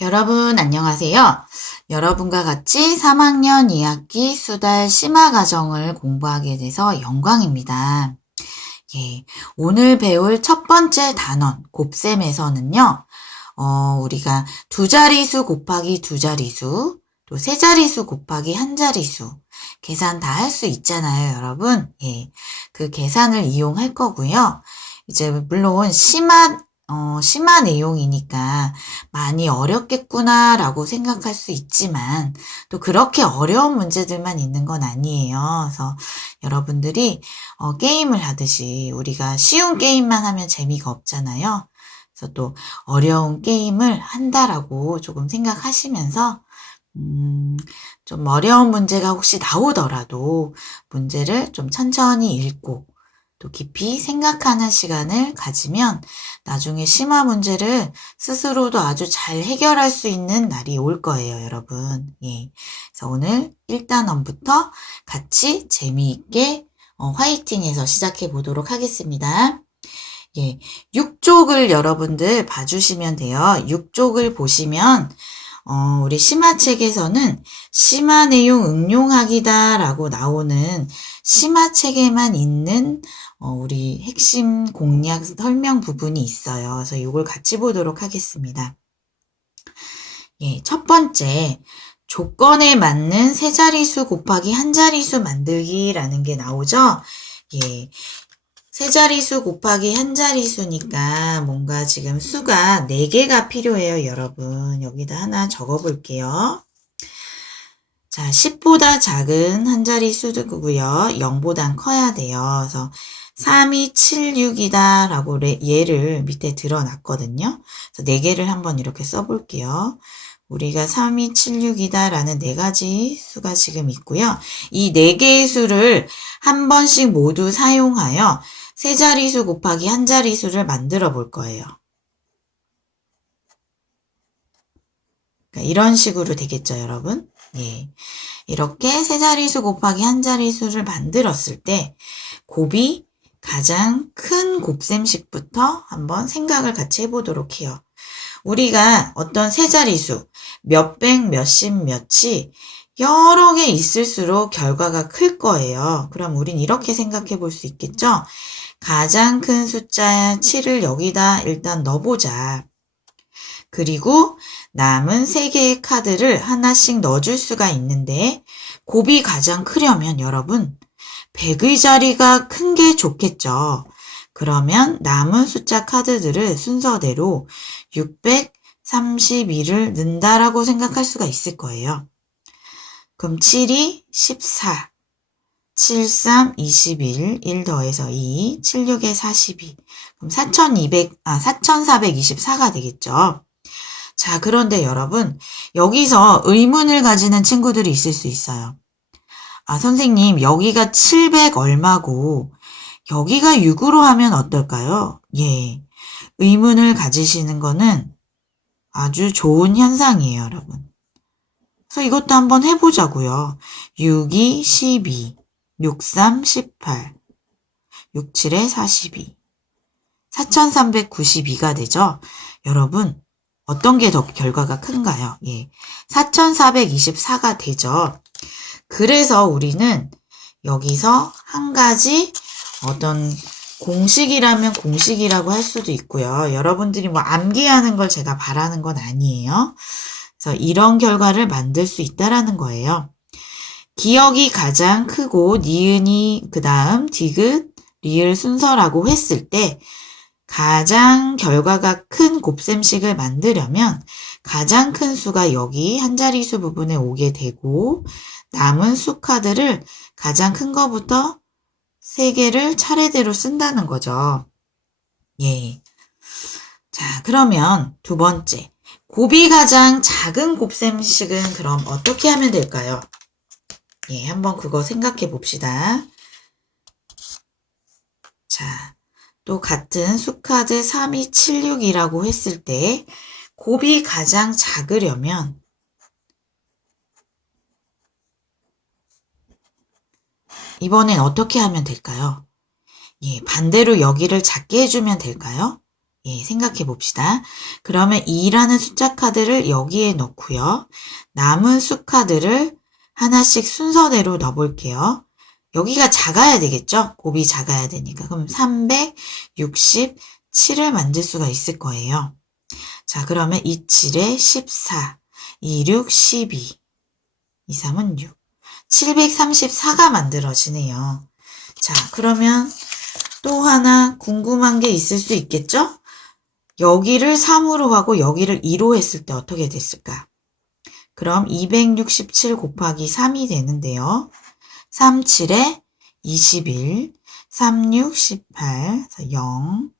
여러분 안녕하세요. 여러분과 같이 3학년 2학기 수달 심화 과정을 공부하게 돼서 영광입니다. 예, 오늘 배울 첫 번째 단원 곱셈에서는요. 우리가 두 자리수 곱하기 두 자리수, 또 세 자리수 곱하기 한 자리수 계산 다 할 수 있잖아요, 여러분. 예, 그 계산을 이용할 거고요. 이제 물론 심한 내용이니까 많이 어렵겠구나라고 생각할 수 있지만 또 그렇게 어려운 문제들만 있는 건 아니에요. 그래서 여러분들이 게임을 하듯이 우리가 쉬운 게임만 하면 재미가 없잖아요. 그래서 또 어려운 게임을 한다라고 조금 생각하시면서 좀 어려운 문제가 혹시 나오더라도 문제를 좀 천천히 읽고 또 깊이 생각하는 시간을 가지면 나중에 심화 문제를 스스로도 아주 잘 해결할 수 있는 날이 올 거예요, 여러분. 예. 그래서 오늘 1단원부터 같이 재미있게 화이팅해서 시작해 보도록 하겠습니다. 예. 6쪽을 여러분들 봐주시면 돼요. 6쪽을 보시면 우리 심화책에서는 심화 내용 응용하기다 라고 나오는 심화책에만 있는 우리 핵심 공략 설명 부분이 있어요. 그래서 이걸 같이 보도록 하겠습니다. 예, 첫 번째, 조건에 맞는 세 자리수 곱하기 한 자리수 만들기라는 게 나오죠. 예, 세 자리수 곱하기 한 자리수니까 뭔가 지금 수가 4개가 필요해요, 여러분. 여기다 하나 적어 볼게요. 자, 10보다 작은 한 자리수고요. 0보단 커야 돼요. 그래서 3276이다 라고 얘를 밑에 드러놨거든요. 그래서 4개를 한번 이렇게 써볼게요. 우리가 3276이다 라는 4가지 수가 지금 있고요. 이 4개의 수를 한 번씩 모두 사용하여 세 자리수 곱하기 한 자리수를 만들어 볼 거예요. 그러니까 이런 식으로 되겠죠, 여러분? 예. 이렇게 세 자리수 곱하기 한 자리수를 만들었을 때 곱이 가장 큰 곱셈식부터 한번 생각을 같이 해보도록 해요. 우리가 어떤 세 자리수, 몇백, 몇십, 몇이 여러 개 있을수록 결과가 클 거예요. 그럼 우린 이렇게 생각해 볼 수 있겠죠? 가장 큰 숫자 7을 여기다 일단 넣어보자. 그리고 남은 3개의 카드를 하나씩 넣어줄 수가 있는데 곱이 가장 크려면 여러분 100의 자리가 큰 게 좋겠죠. 그러면 남은 숫자 카드들을 순서대로 632를 넣는다라고 생각할 수가 있을 거예요. 그럼 7이 14, 73, 21, 1 더해서 2, 76에 42. 그럼 4424가 되겠죠. 자, 그런데 여러분, 여기서 의문을 가지는 친구들이 있을 수 있어요. 아, 선생님, 여기가 700 얼마고, 여기가 6으로 하면 어떨까요? 예. 의문을 가지시는 거는 아주 좋은 현상이에요, 여러분. 그래서 이것도 한번 해보자고요. 6이 12, 63, 18, 67에 42, 4392가 되죠? 여러분, 어떤 게 더 결과가 큰가요? 예. 4424가 되죠. 그래서 우리는 여기서 한 가지 어떤 공식이라면 공식이라고 할 수도 있고요. 여러분들이 뭐 암기하는 걸 제가 바라는 건 아니에요. 그래서 이런 결과를 만들 수 있다라는 거예요. 기억이 가장 크고 니은이 그 다음 디귿, 리을 순서라고 했을 때 가장 결과가 큰 곱셈식을 만들려면 가장 큰 수가 여기 한 자리수 부분에 오게 되고 남은 수 카드를 가장 큰 거부터 3개를 차례대로 쓴다는 거죠. 예. 자, 그러면 두 번째. 곱이 가장 작은 곱셈식은 그럼 어떻게 하면 될까요? 예, 한번 그거 생각해 봅시다. 자, 또 같은 수카드 3276이라고 했을 때 곱이 가장 작으려면 이번엔 어떻게 하면 될까요? 예, 반대로 여기를 작게 해주면 될까요? 예, 생각해 봅시다. 그러면 2라는 숫자 카드를 여기에 넣고요. 남은 수 카드를 하나씩 순서대로 넣어볼게요. 여기가 작아야 되겠죠? 곱이 작아야 되니까. 그럼 367을 만들 수가 있을 거예요. 자, 그러면 27에 14, 26, 12, 23은 6. 734가 만들어지네요. 자, 그러면 또 하나 궁금한 게 있을 수 있겠죠? 여기를 3으로 하고 여기를 2로 했을 때 어떻게 됐을까? 그럼 267 곱하기 3이 되는데요. 37에 21, 36, 18, 0,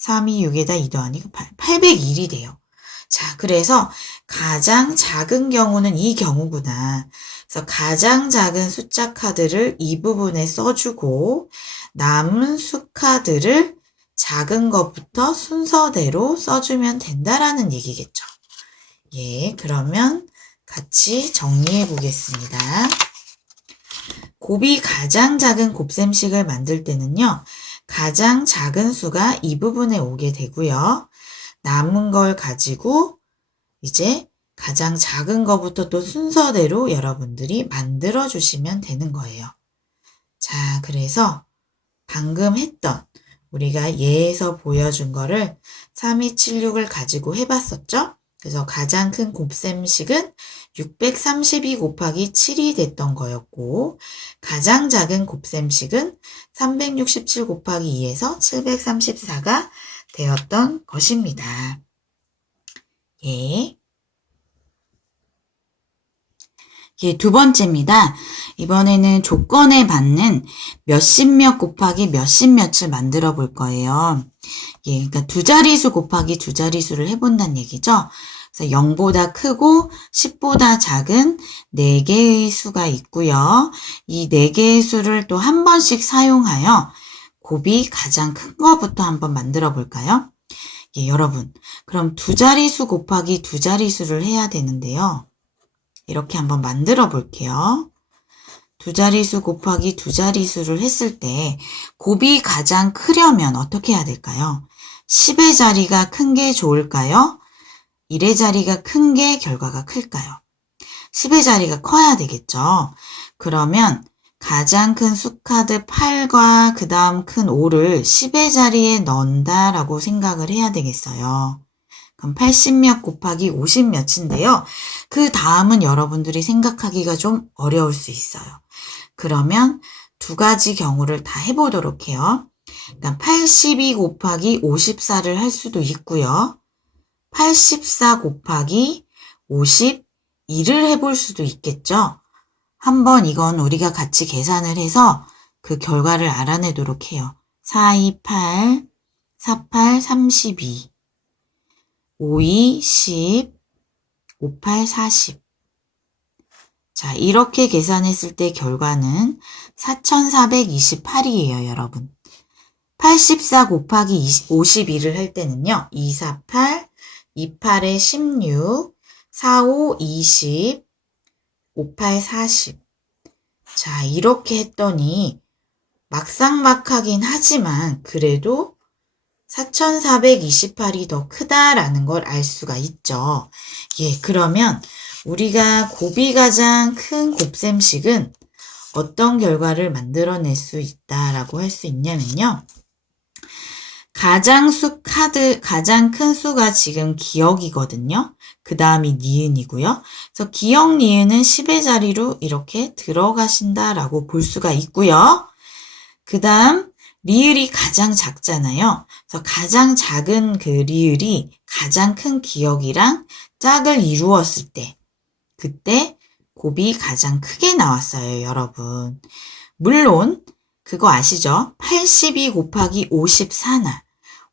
3이 6에다 2 더하니까 8, 801이 돼요. 자, 그래서 가장 작은 경우는 이 경우구나. 그래서 가장 작은 숫자 카드를 이 부분에 써주고 남은 수 카드를 작은 것부터 순서대로 써주면 된다라는 얘기겠죠. 예, 그러면 같이 정리해 보겠습니다. 곱이 가장 작은 곱셈식을 만들 때는요. 가장 작은 수가 이 부분에 오게 되고요. 남은 걸 가지고 이제 가장 작은 거부터 또 순서대로 여러분들이 만들어 주시면 되는 거예요. 자, 그래서 방금 했던 우리가 예에서 보여준 거를 3276을 가지고 해봤었죠? 그래서 가장 큰 곱셈식은 632 곱하기 7이 됐던 거였고 가장 작은 곱셈식은 367 곱하기 2에서 734가 되었던 것입니다. 예. 예, 두 번째입니다. 이번에는 조건에 맞는 몇십몇 곱하기 몇십몇을 만들어 볼 거예요. 예, 그러니까 두 자리수 곱하기 두 자리수를 해본다는 얘기죠. 그래서 0보다 크고 10보다 작은 4개의 수가 있고요. 이 4개의 수를 또 한 번씩 사용하여 곱이 가장 큰 거부터 한번 만들어 볼까요? 예, 여러분. 그럼 두 자리수 곱하기 두 자리수를 해야 되는데요. 이렇게 한번 만들어 볼게요. 두 자리수 곱하기 두 자리수를 했을 때 곱이 가장 크려면 어떻게 해야 될까요? 10의 자리가 큰 게 좋을까요? 1의 자리가 큰 게 결과가 클까요? 10의 자리가 커야 되겠죠. 그러면 가장 큰 수카드 8과 그 다음 큰 5를 10의 자리에 넣는다라고 생각을 해야 되겠어요. 그럼 80몇 곱하기 50몇인데요. 그 다음은 여러분들이 생각하기가 좀 어려울 수 있어요. 그러면 두 가지 경우를 다 해보도록 해요. 그러니까 82 곱하기 54를 할 수도 있고요. 84 곱하기 52를 해볼 수도 있겠죠. 한번 이건 우리가 같이 계산을 해서 그 결과를 알아내도록 해요. 4, 2, 8, 4, 8, 32, 5, 2, 10, 5, 8, 40. 자, 이렇게 계산했을 때 결과는 4428이에요, 여러분. 84 곱하기 52를 할 때는요. 2, 4, 8, 2, 8에 16, 4, 5, 20, 5, 8, 40. 자, 이렇게 했더니 막상막하긴 하지만 그래도 4428이 더 크다라는 걸 알 수가 있죠. 예, 그러면 우리가 곱이 가장 큰 곱셈식은 어떤 결과를 만들어낼 수 있다라고 할 수 있냐면요. 가장 큰 수가 지금 기억이거든요. 그 다음이 니은이고요. 그래서 기억, 니은은 10의 자리로 이렇게 들어가신다라고 볼 수가 있고요. 그 다음 리을이 가장 작잖아요. 그래서 가장 작은 그 리을이 가장 큰 기억이랑 짝을 이루었을 때 그때 곱이 가장 크게 나왔어요, 여러분. 물론 그거 아시죠? 82 곱하기 54나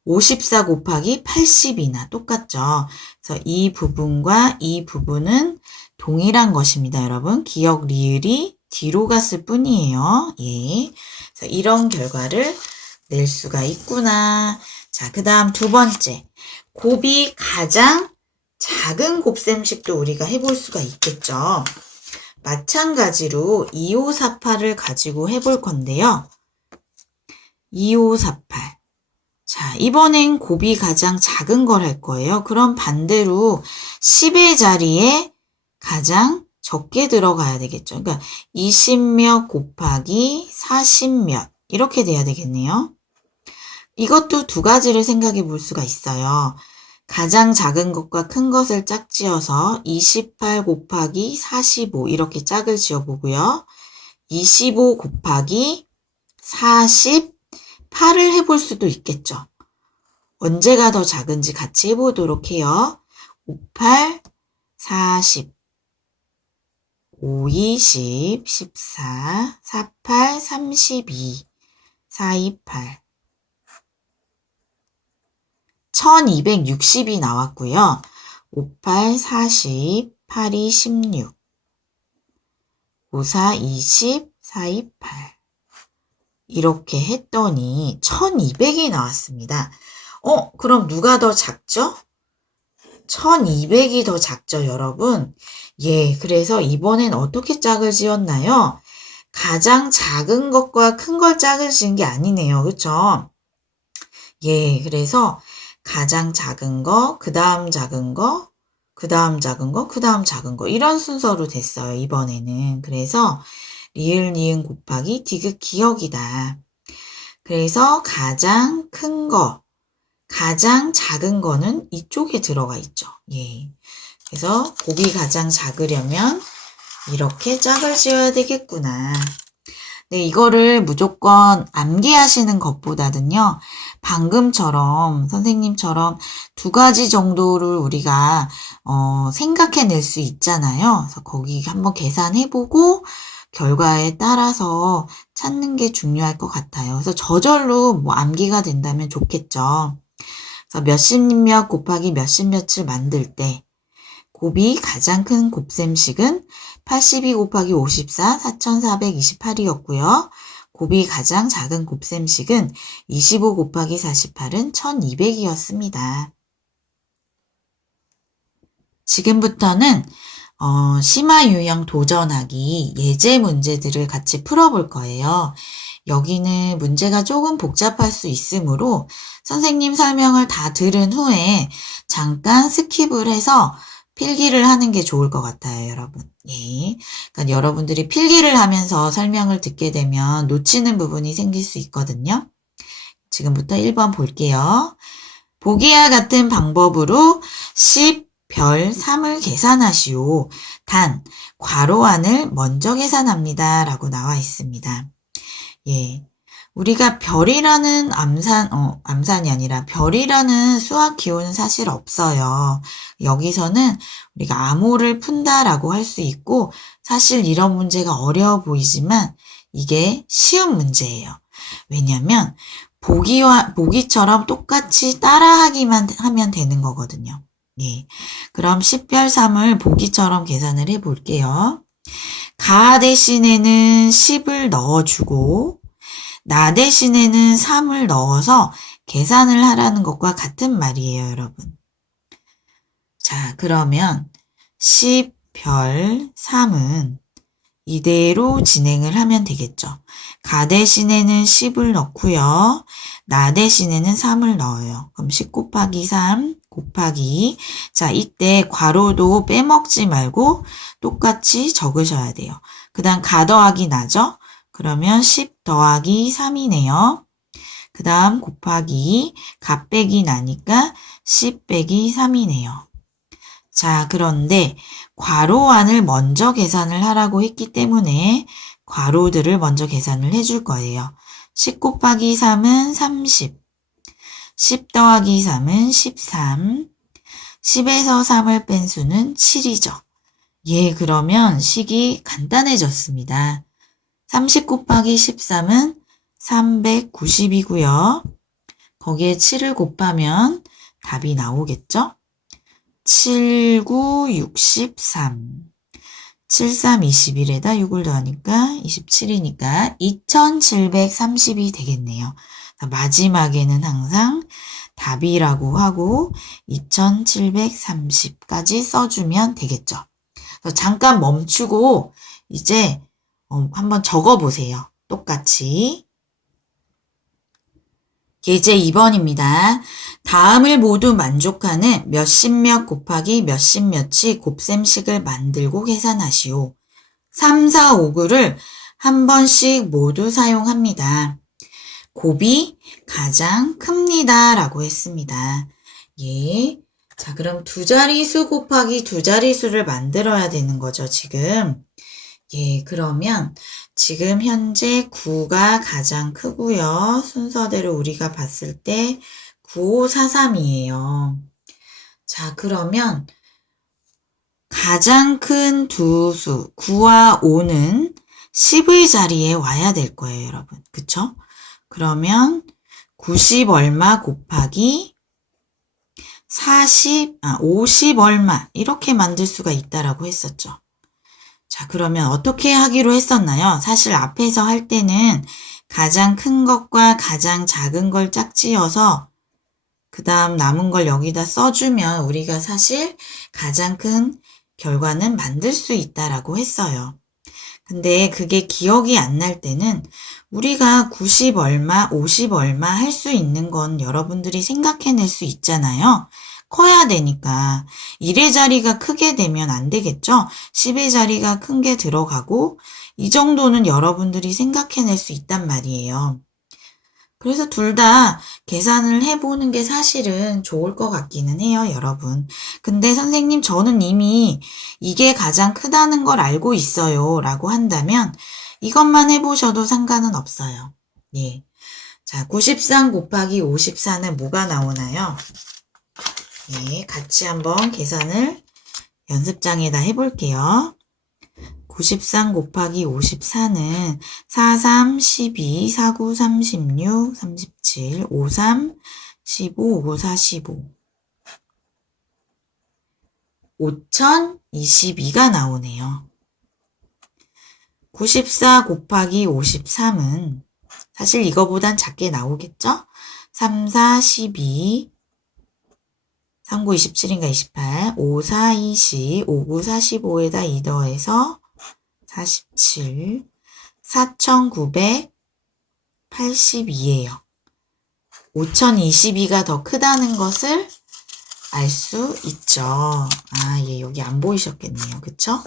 54 곱하기 80이나 똑같죠. 그래서 이 부분과 이 부분은 동일한 것입니다, 여러분. 기억 리을이 뒤로 갔을 뿐이에요. 예. 그래서 이런 결과를 낼 수가 있구나. 자, 그 다음 두 번째. 곱이 가장 작은 곱셈식도 우리가 해볼 수가 있겠죠. 마찬가지로 2548을 가지고 해볼 건데요. 2548. 자, 이번엔 곱이 가장 작은 걸 할 거예요. 그럼 반대로 10의 자리에 가장 적게 들어가야 되겠죠. 그러니까 20몇 곱하기 40몇 이렇게 돼야 되겠네요. 이것도 두 가지를 생각해 볼 수가 있어요. 가장 작은 것과 큰 것을 짝지어서 28 곱하기 45 이렇게 짝을 지어보고요. 25 곱하기 48을 해볼 수도 있겠죠. 언제가 더 작은지 같이 해보도록 해요. 58, 40, 5, 20, 14, 48, 32, 428. 1260이 나왔고요. 58, 40, 82, 16, 54, 20, 428. 이렇게 했더니 1200이 나왔습니다. 그럼 누가 더 작죠? 1200이 더 작죠, 여러분? 예, 그래서 이번엔 어떻게 짝을 지었나요? 가장 작은 것과 큰 걸 짝을 지은 게 아니네요. 그쵸? 예, 그래서 가장 작은 거, 그 다음 작은 거, 그 다음 작은 거, 그 다음 작은 거 이런 순서로 됐어요. 이번에는. 그래서 리을, 니은 곱하기 디귿 기억이다. 그래서 가장 큰 거, 가장 작은 거는 이쪽에 들어가 있죠. 예. 그래서 곱이 가장 작으려면 이렇게 짝을 지어야 되겠구나. 네, 이거를 무조건 암기하시는 것보다는요, 방금처럼 선생님처럼 두 가지 정도를 우리가 생각해낼 수 있잖아요. 그래서 거기 한번 계산해보고 결과에 따라서 찾는 게 중요할 것 같아요. 그래서 저절로 뭐 암기가 된다면 좋겠죠. 그래서 몇십몇 곱하기 몇십몇을 만들 때 곱이 가장 큰 곱셈식은 82 곱하기 54, 4428이었고요. 곱이 가장 작은 곱셈식은 25 곱하기 48은 1200이었습니다. 지금부터는 심화 유형 도전하기 예제 문제들을 같이 풀어볼 거예요. 여기는 문제가 조금 복잡할 수 있으므로 선생님 설명을 다 들은 후에 잠깐 스킵을 해서 필기를 하는 게 좋을 것 같아요, 여러분. 예. 그러니까 여러분들이 필기를 하면서 설명을 듣게 되면 놓치는 부분이 생길 수 있거든요. 지금부터 1번 볼게요. 보기와 같은 방법으로 10별 3을 계산하시오. 단, 괄호 안을 먼저 계산합니다. 라고 나와 있습니다. 예. 우리가 별이라는 암산이 아니라 별이라는 수학 기호는 사실 없어요. 여기서는 우리가 암호를 푼다라고 할 수 있고, 사실 이런 문제가 어려워 보이지만 이게 쉬운 문제예요. 왜냐면 보기처럼 똑같이 따라하기만 하면 되는 거거든요. 예. 그럼 10별 3을 보기처럼 계산을 해 볼게요. 가 대신에는 10을 넣어주고, 나 대신에는 3을 넣어서 계산을 하라는 것과 같은 말이에요, 여러분. 자, 그러면 10별 3은 이대로 진행을 하면 되겠죠. 가 대신에는 10을 넣고요. 나 대신에는 3을 넣어요. 그럼 10 곱하기 3 곱하기, 자, 이때 괄호도 빼먹지 말고 똑같이 적으셔야 돼요. 그 다음 가 더하기 나죠? 그러면 10 더하기 3이네요. 그 다음 곱하기 가 빼기 나니까 10 빼기 3이네요. 자, 그런데 괄호 안을 먼저 계산을 하라고 했기 때문에 괄호들을 먼저 계산을 해줄 거예요. 10 곱하기 3은 30, 10 더하기 3은 13, 10에서 3을 뺀 수는 7이죠. 예, 그러면 식이 간단해졌습니다. 30 곱하기 13은 390이고요. 거기에 7을 곱하면 답이 나오겠죠? 7, 9, 63. 7, 3, 21에다 6을 더하니까 27이니까 2730이 되겠네요. 마지막에는 항상 답이라고 하고 2730까지 써주면 되겠죠. 그래서 잠깐 멈추고 이제 한번 적어보세요. 똑같이. 예제 2번입니다. 다음을 모두 만족하는 몇십몇 곱하기 몇십몇이 곱셈식을 만들고 계산하시오. 3, 4, 5구를 한 번씩 모두 사용합니다. 곱이 가장 큽니다. 라고 했습니다. 예. 자, 그럼 두 자릿수 곱하기 두 자릿수를 만들어야 되는 거죠, 지금. 예, 그러면 지금 현재 9가 가장 크고요. 순서대로 우리가 봤을 때 9543이에요. 자, 그러면 가장 큰 두 수, 9와 5는 10의 자리에 와야 될 거예요, 여러분. 그쵸? 그러면 90 얼마 곱하기 50 얼마 이렇게 만들 수가 있다라고 했었죠. 자, 그러면 어떻게 하기로 했었나요? 사실 앞에서 할 때는 가장 큰 것과 가장 작은 걸 짝지어서 그 다음 남은 걸 여기다 써주면 우리가 사실 가장 큰 결과는 만들 수 있다라고 했어요. 근데 그게 기억이 안 날 때는 우리가 90 얼마, 50 얼마 할 수 있는 건 여러분들이 생각해낼 수 있잖아요. 커야 되니까 1의 자리가 크게 되면 안 되겠죠? 10의 자리가 큰 게 들어가고 이 정도는 여러분들이 생각해낼 수 있단 말이에요. 그래서 둘 다 계산을 해보는 게 사실은 좋을 것 같기는 해요, 여러분. 근데 선생님, 저는 이미 이게 가장 크다는 걸 알고 있어요. 라고 한다면 이것만 해보셔도 상관은 없어요. 예. 자, 93 곱하기 54는 뭐가 나오나요? 예, 같이 한번 계산을 연습장에다 해볼게요. 93 곱하기 54는 43, 12, 49, 36, 37, 53, 15, 55, 45. 5022가 나오네요. 94 곱하기 53은 사실 이거보단 작게 나오겠죠? 3, 4, 12, 3, 9, 27인가 28, 5, 4, 20, 5, 9, 45에다 2 더해서 47, 4982예요. 5022가 더 크다는 것을 알 수 있죠. 아, 예, 여기 안 보이셨겠네요. 그쵸?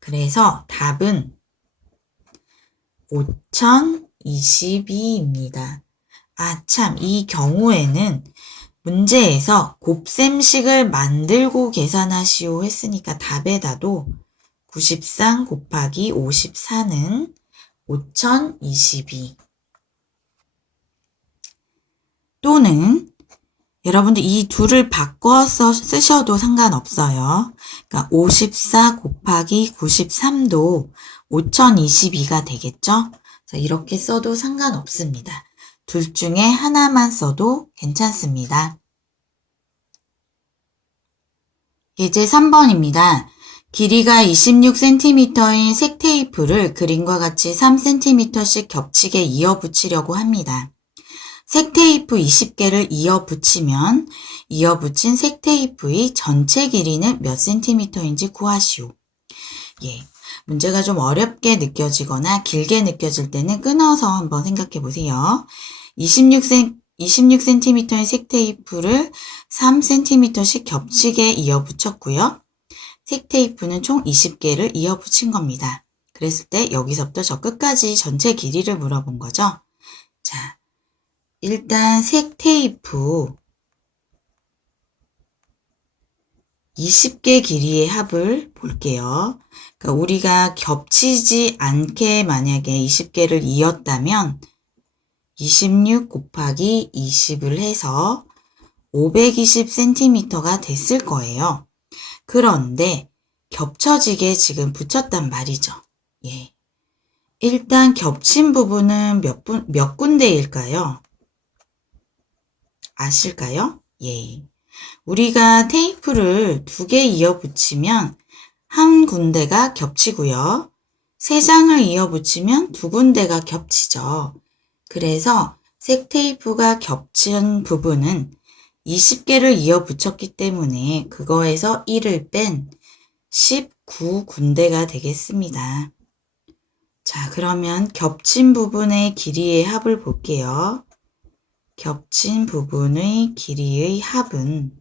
그래서 답은 5022입니다. 아, 참, 이 경우에는 문제에서 곱셈식을 만들고 계산하시오 했으니까 답에다도 93 곱하기 54는 5022 또는 여러분들 이 둘을 바꿔서 쓰셔도 상관없어요. 그러니까 54 곱하기 93도 5022가 되겠죠? 이렇게 써도 상관없습니다. 둘 중에 하나만 써도 괜찮습니다. 예제 3번입니다. 길이가 26cm인 색테이프를 그림과 같이 3cm씩 겹치게 이어붙이려고 합니다. 색테이프 20개를 이어붙이면 이어붙인 색테이프의 전체 길이는 몇 cm인지 구하시오. 예, 문제가 좀 어렵게 느껴지거나 길게 느껴질 때는 끊어서 한번 생각해 보세요. 26cm의 색테이프를 3cm씩 겹치게 이어붙였고요. 색테이프는 총 20개를 이어붙인 겁니다. 그랬을 때 여기서부터 저 끝까지 전체 길이를 물어본 거죠. 자, 일단 색테이프 20개 길이의 합을 볼게요. 그러니까 우리가 겹치지 않게 만약에 20개를 이었다면 26 곱하기 20을 해서 520cm가 됐을 거예요. 그런데 겹쳐지게 지금 붙였단 말이죠. 예. 일단 겹친 부분은 몇 군데일까요? 아실까요? 예. 우리가 테이프를 2개 이어 붙이면 한 군데가 겹치고요. 3장을 이어 붙이면 2군데가 겹치죠. 그래서 색 테이프가 겹친 부분은 20개를 이어 붙였기 때문에 그거에서 1을 뺀 19군데가 되겠습니다. 자, 그러면 겹친 부분의 길이의 합을 볼게요. 겹친 부분의 길이의 합은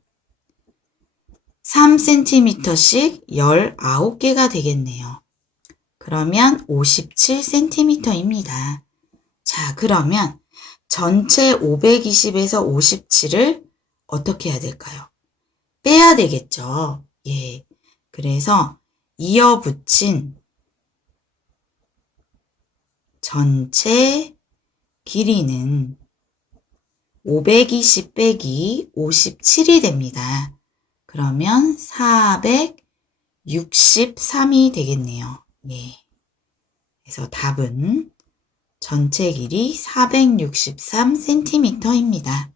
3cm씩 19개가 되겠네요. 그러면 57cm입니다. 자, 그러면 전체 520에서 57을 어떻게 해야 될까요? 빼야 되겠죠. 예. 그래서 이어붙인 전체 길이는 520 빼기 57이 됩니다. 그러면 463이 되겠네요. 예. 그래서 답은 전체 길이 463cm입니다.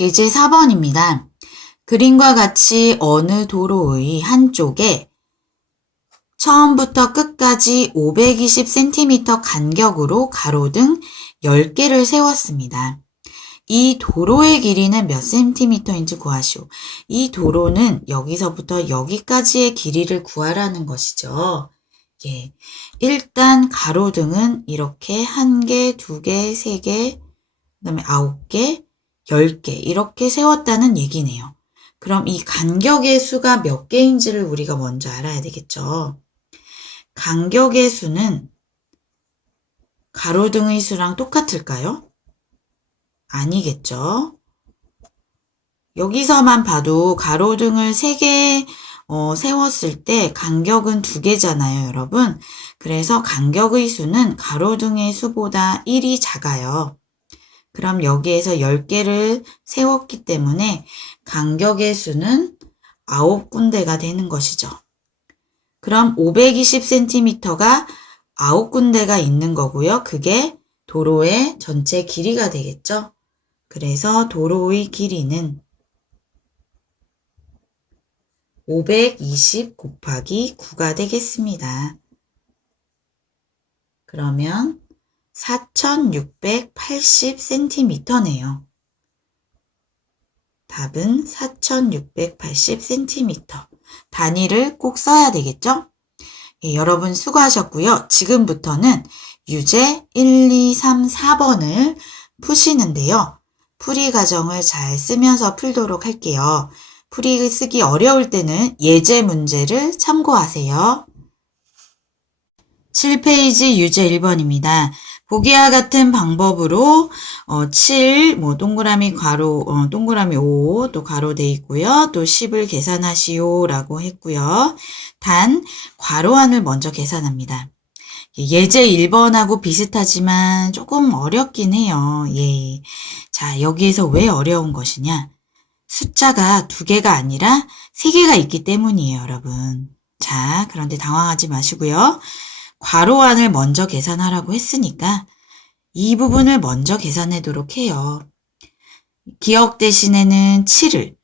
예제 4번입니다. 그림과 같이 어느 도로의 한쪽에 처음부터 끝까지 520cm 간격으로 가로등 10개를 세웠습니다. 이 도로의 길이는 몇 cm인지 구하시오. 이 도로는 여기서부터 여기까지의 길이를 구하라는 것이죠. 예. 일단 가로등은 이렇게 1개, 2개, 3개, 그다음에 9개, 10개 이렇게 세웠다는 얘기네요. 그럼 이 간격의 수가 몇 개인지를 우리가 먼저 알아야 되겠죠. 간격의 수는 가로등의 수랑 똑같을까요? 아니겠죠. 여기서만 봐도 가로등을 3개 세웠을 때 간격은 2개잖아요, 여러분. 그래서 간격의 수는 가로등의 수보다 1이 작아요. 그럼 여기에서 10개를 세웠기 때문에 간격의 수는 9군데가 되는 것이죠. 그럼 520cm가 9군데가 있는 거고요. 그게 도로의 전체 길이가 되겠죠. 그래서 도로의 길이는 520 곱하기 9가 되겠습니다. 그러면 4680cm네요. 답은 4680cm. 단위를 꼭 써야 되겠죠? 예, 여러분 수고하셨고요. 지금부터는 유제 1, 2, 3, 4번을 푸시는데요. 풀이 과정을 잘 쓰면서 풀도록 할게요. 풀이 쓰기 어려울 때는 예제 문제를 참고하세요. 7페이지 유제 1번입니다. 보기와 같은 방법으로 7, 동그라미 괄호, 동그라미 5, 또 가로 돼 있고요. 또 10을 계산하시오 라고 했고요. 단, 괄호안을 먼저 계산합니다. 예제 1번하고 비슷하지만 조금 어렵긴 해요. 예. 자, 여기에서 왜 어려운 것이냐? 숫자가 2개가 아니라 3개가 있기 때문이에요, 여러분. 자, 그런데 당황하지 마시고요. 괄호안을 먼저 계산하라고 했으니까 이 부분을 먼저 계산하도록 해요. 기억 대신에는 7을,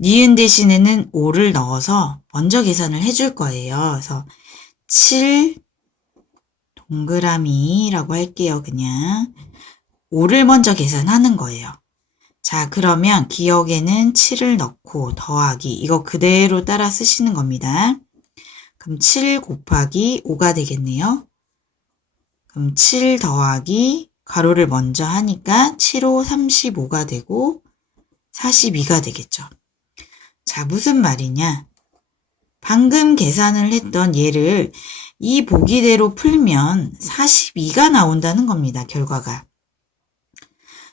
니은 대신에는 5를 넣어서 먼저 계산을 해줄 거예요. 그래서 7 동그라미라고 할게요. 그냥 5를 먼저 계산하는 거예요. 자, 그러면 기억에는 7을 넣고 더하기 이거 그대로 따라 쓰시는 겁니다. 그럼 7 곱하기 5가 되겠네요. 그럼 7 더하기 가로를 먼저 하니까 7, 5, 35가 되고 42가 되겠죠. 자, 무슨 말이냐? 방금 계산을 했던 얘를 이 보기대로 풀면 42가 나온다는 겁니다. 결과가.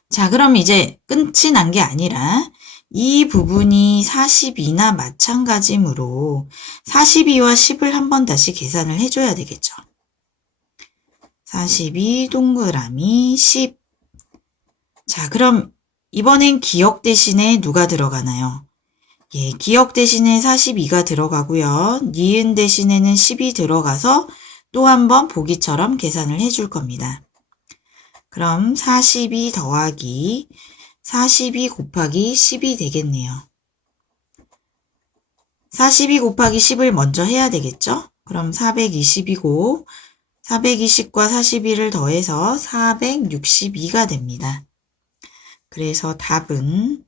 자, 그럼 이제 끝이 난 게 아니라 이 부분이 42나 마찬가지므로 42와 10을 한번 다시 계산을 해줘야 되겠죠. 42 동그라미 10. 자, 그럼 이번엔 기억 대신에 누가 들어가나요? 예, 기억 대신에 42가 들어가고요. 니은 대신에는 10이 들어가서 또 한번 보기처럼 계산을 해줄 겁니다. 그럼 42 더하기 42 곱하기 10이 되겠네요. 42 곱하기 10을 먼저 해야 되겠죠? 그럼 420이고 420과 42를 더해서 462가 됩니다. 그래서 답은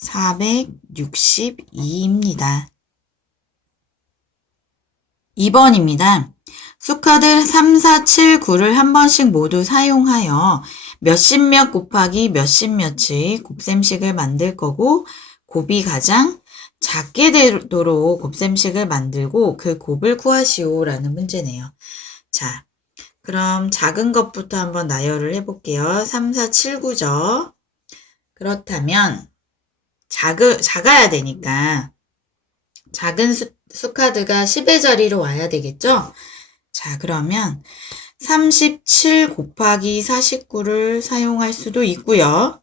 462입니다. 2번입니다. 수카드 3, 4, 7, 9를 한 번씩 모두 사용하여 몇십 몇 곱하기 몇십 몇의 곱셈식을 만들 거고 곱이 가장 작게 되도록 곱셈식을 만들고 그 곱을 구하시오 라는 문제네요. 자, 그럼 작은 것부터 한번 나열을 해볼게요. 3, 4, 7, 9죠. 그렇다면 작아야 되니까 작은 수카드가 10의 자리로 와야 되겠죠? 자, 그러면 37 곱하기 49를 사용할 수도 있고요.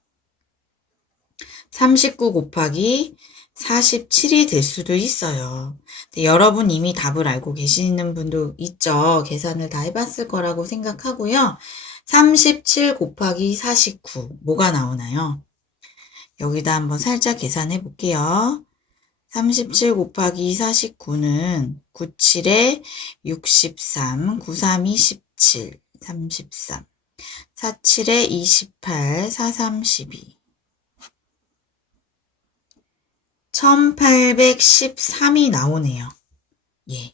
39 곱하기 47이 될 수도 있어요. 여러분 이미 답을 알고 계시는 분도 있죠. 계산을 다 해봤을 거라고 생각하고요. 37 곱하기 49 뭐가 나오나요? 여기다 한번 살짝 계산해 볼게요. 37 곱하기 49는 97에 63, 93이 17, 33, 47에 28, 43, 12. 1813이 나오네요. 예.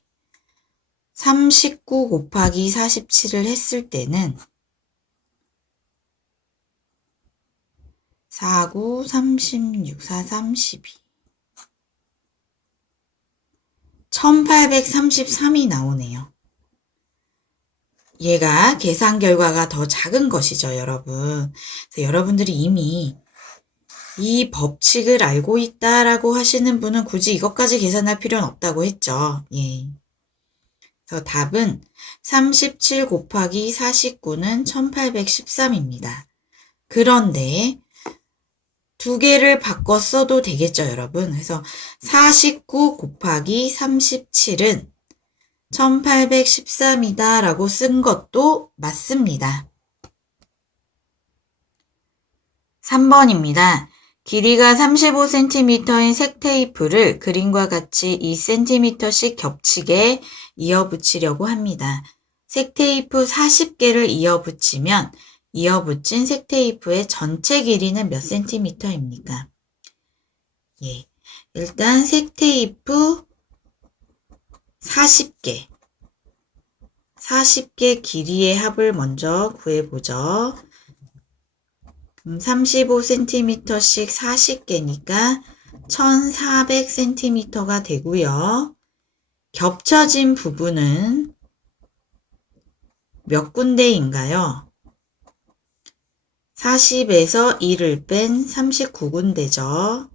39 곱하기 47을 했을 때는 49, 36, 43, 12. 1833이 나오네요. 얘가 계산 결과가 더 작은 것이죠, 여러분. 그래서 여러분들이 이미 이 법칙을 알고 있다라고 하시는 분은 굳이 이것까지 계산할 필요는 없다고 했죠. 예. 그래서 답은 37 곱하기 49는 1813입니다. 그런데 두 개를 바꿔 써도 되겠죠, 여러분. 그래서 49 곱하기 37은 1813이다 라고 쓴 것도 맞습니다. 3번입니다. 길이가 35cm인 색테이프를 그림과 같이 2cm씩 겹치게 이어붙이려고 합니다. 색테이프 40개를 이어붙이면 이어붙인 색테이프의 전체 길이는 몇 cm입니까? 예, 일단 색테이프 40개 길이의 합을 먼저 구해보죠. 35cm씩 40개니까 1400cm가 되고요. 겹쳐진 부분은 몇 군데인가요? 40에서 1을 뺀 39군데죠.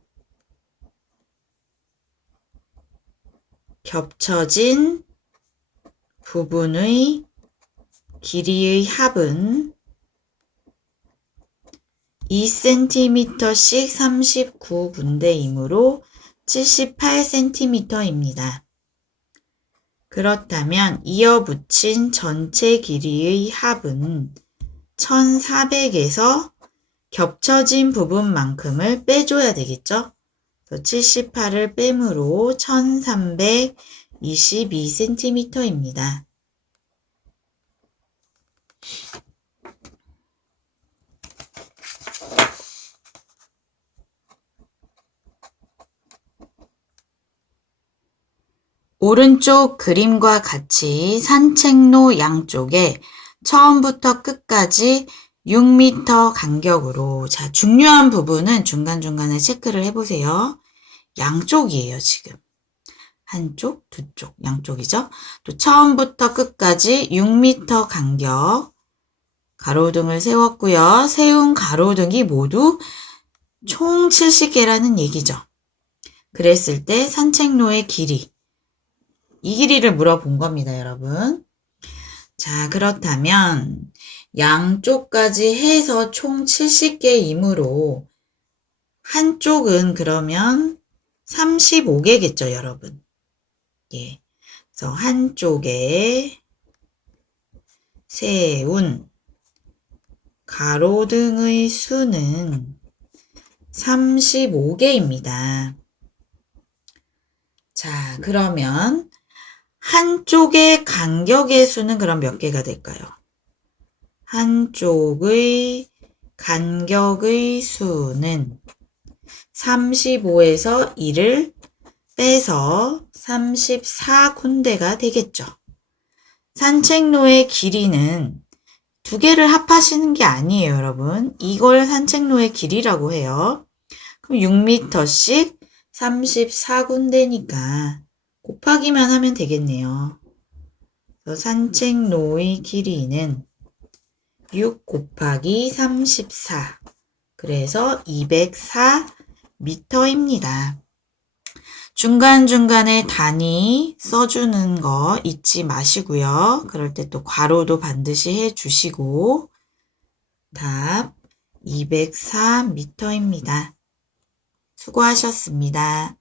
겹쳐진 부분의 길이의 합은 2cm씩 39군데이므로 78cm입니다. 그렇다면 이어붙인 전체 길이의 합은 1400에서 겹쳐진 부분만큼을 빼줘야 되겠죠? 78을 빼므로 1322cm입니다. 오른쪽 그림과 같이 산책로 양쪽에 처음부터 끝까지 6m 간격으로, 자, 중요한 부분은 중간중간에 체크를 해보세요. 양쪽이에요, 지금. 한쪽, 두쪽, 양쪽이죠? 또 처음부터 끝까지 6m 간격, 가로등을 세웠고요. 세운 가로등이 모두 총 70개라는 얘기죠. 그랬을 때 산책로의 길이, 이 길이를 물어본 겁니다, 여러분. 자, 그렇다면 양쪽까지 해서 총 70개이므로 한쪽은 그러면 35개겠죠, 여러분. 예. 그래서 한쪽에 세운 가로등의 수는 35개입니다. 자, 그러면 한쪽의 간격의 수는 그럼 몇 개가 될까요? 한쪽의 간격의 수는 35에서 1을 빼서 34군데가 되겠죠. 산책로의 길이는 두 개를 합하시는 게 아니에요, 여러분. 이걸 산책로의 길이라고 해요. 그럼 6m씩 34군데니까 곱하기만 하면 되겠네요. 그래서 산책로의 길이는 6 곱하기 34. 그래서 204m입니다. 중간중간에 단위 써주는 거 잊지 마시고요. 그럴 때 또 괄호도 반드시 해주시고 답 204m입니다. 수고하셨습니다.